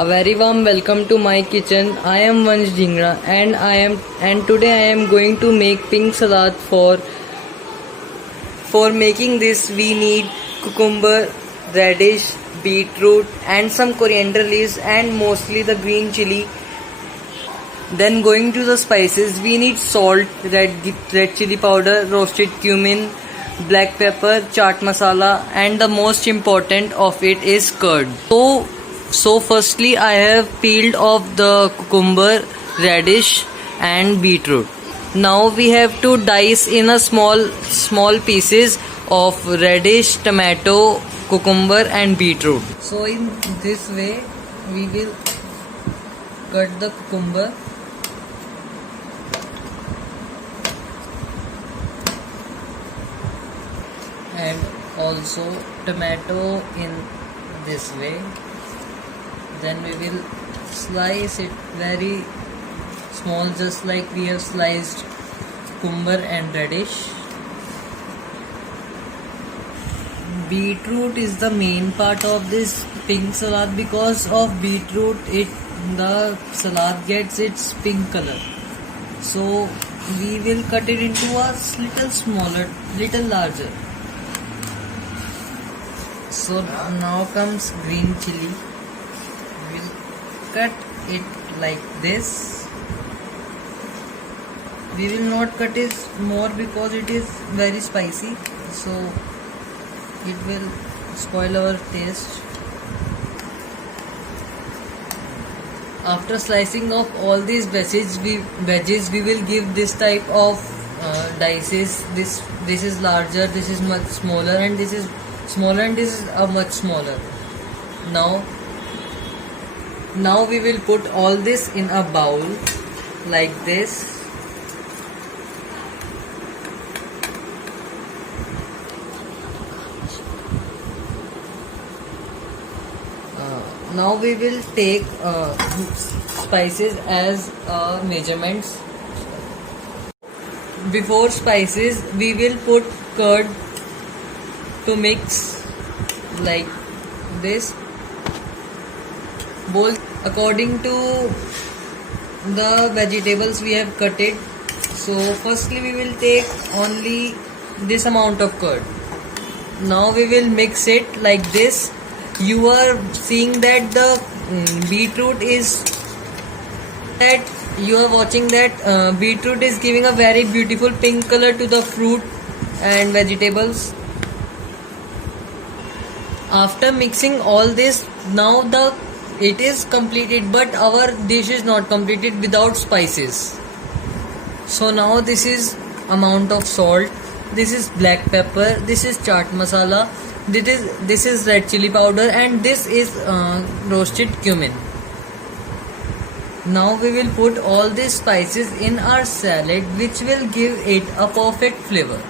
A very warm welcome to my kitchen. I am Vansh Dhingra and today I am going to make pink salad. For making this we need cucumber, radish, beetroot and some coriander leaves and mostly the green chili. Then going to the spices, we need salt, red chili powder, roasted cumin, black pepper, chaat masala and the most important of it is curd. So firstly I have peeled off the cucumber, radish and beetroot. Now we have to dice in a small pieces of radish, tomato, cucumber and beetroot. So in this way we will cut the cucumber. And also tomato in this way. Then we will slice it very small, just like we have sliced cucumber and radish. Beetroot is the main part of this pink salad. Because of beetroot the salad gets its pink color. So we will cut it into a little larger. So now comes green chili. We will cut it like this. We will not cut it more because it is very spicy, so it will spoil our taste. After slicing of all these veggies, we will give this type of dices. This is larger, this is much smaller, and this is smaller, and this is a much smaller. Now we will put all this in a bowl like this. Now we will take spices as measurements. Before spices, we will put curd to mix like this. Both according to the vegetables we have cut it. So firstly we will take only this amount of curd. Now we will mix it like this. You are seeing that the beetroot is beetroot is giving a very beautiful pink color to the fruit and vegetables. After mixing all this, now it is completed, but our dish is not completed without spices. So now this is amount of salt, this is black pepper, this is chaat masala, this is red chili powder, and this is roasted cumin. Now we will put all these spices in our salad, which will give it a perfect flavor.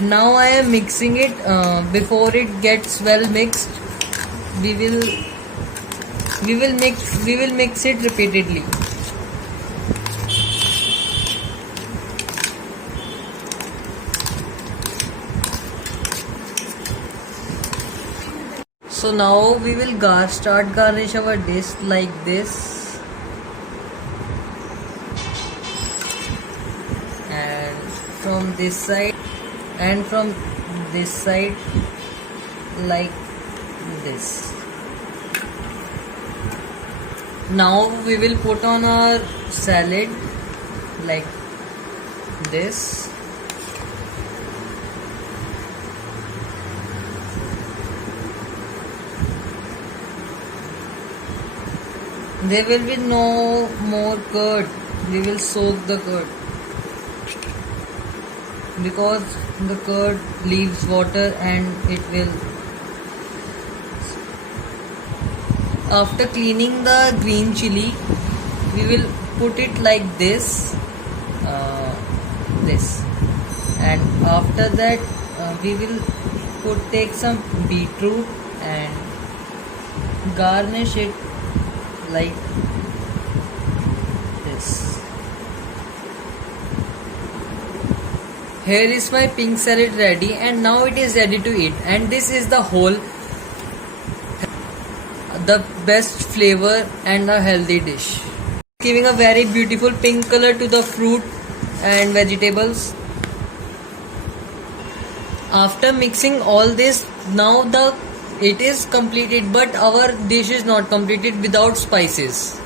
Now I am mixing it. Before it gets well mixed, we will mix it repeatedly. So now we will start garnish our dish like this, and from this side and from this side like this. Now we will put on our salad like this. There will be no more curd. We will soak the curd because the curd leaves water and it will. After cleaning the green chili, we will put it like this, and after that we will take some beetroot and garnish it like this. Here is my pink salad ready, and now it is ready to eat. And this is the whole. the best flavor and a healthy dish. Giving a very beautiful pink color to the fruit and vegetables. After mixing all this, now it is completed, but our dish is not completed without spices.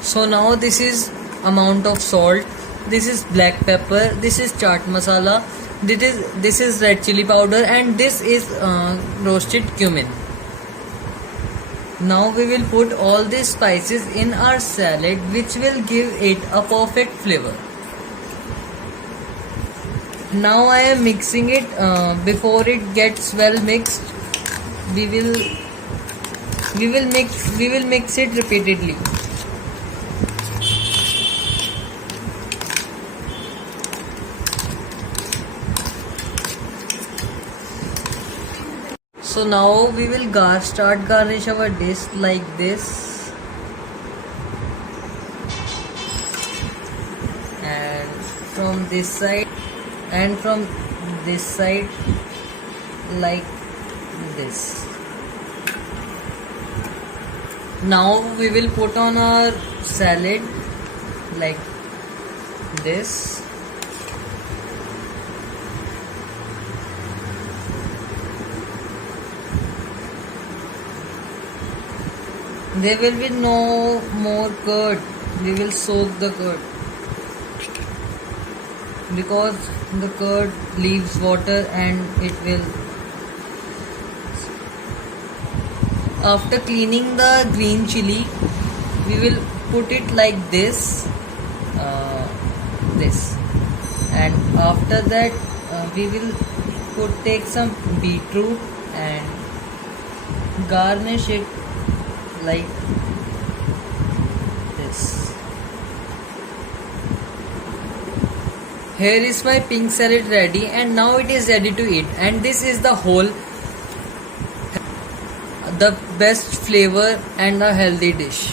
So now this is amount of salt, this is black pepper, this is chaat masala, this is red chili powder, and this is roasted cumin. Now we will put all these spices in our salad, which will give it a perfect flavor. Now I am mixing it. Before it gets well mixed, we will mix it repeatedly. So now we will start garnish our dish like this, and from this side and from this side like this. Now we will put on our salad like this. There will be no more curd. We will soak the curd, because the curd leaves water and it will. After cleaning the green chili, we will put it like this, and after that we will take some beetroot and garnish it like this. Here is my pink salad ready, and now it is ready to eat. And this is the best flavor and a healthy dish.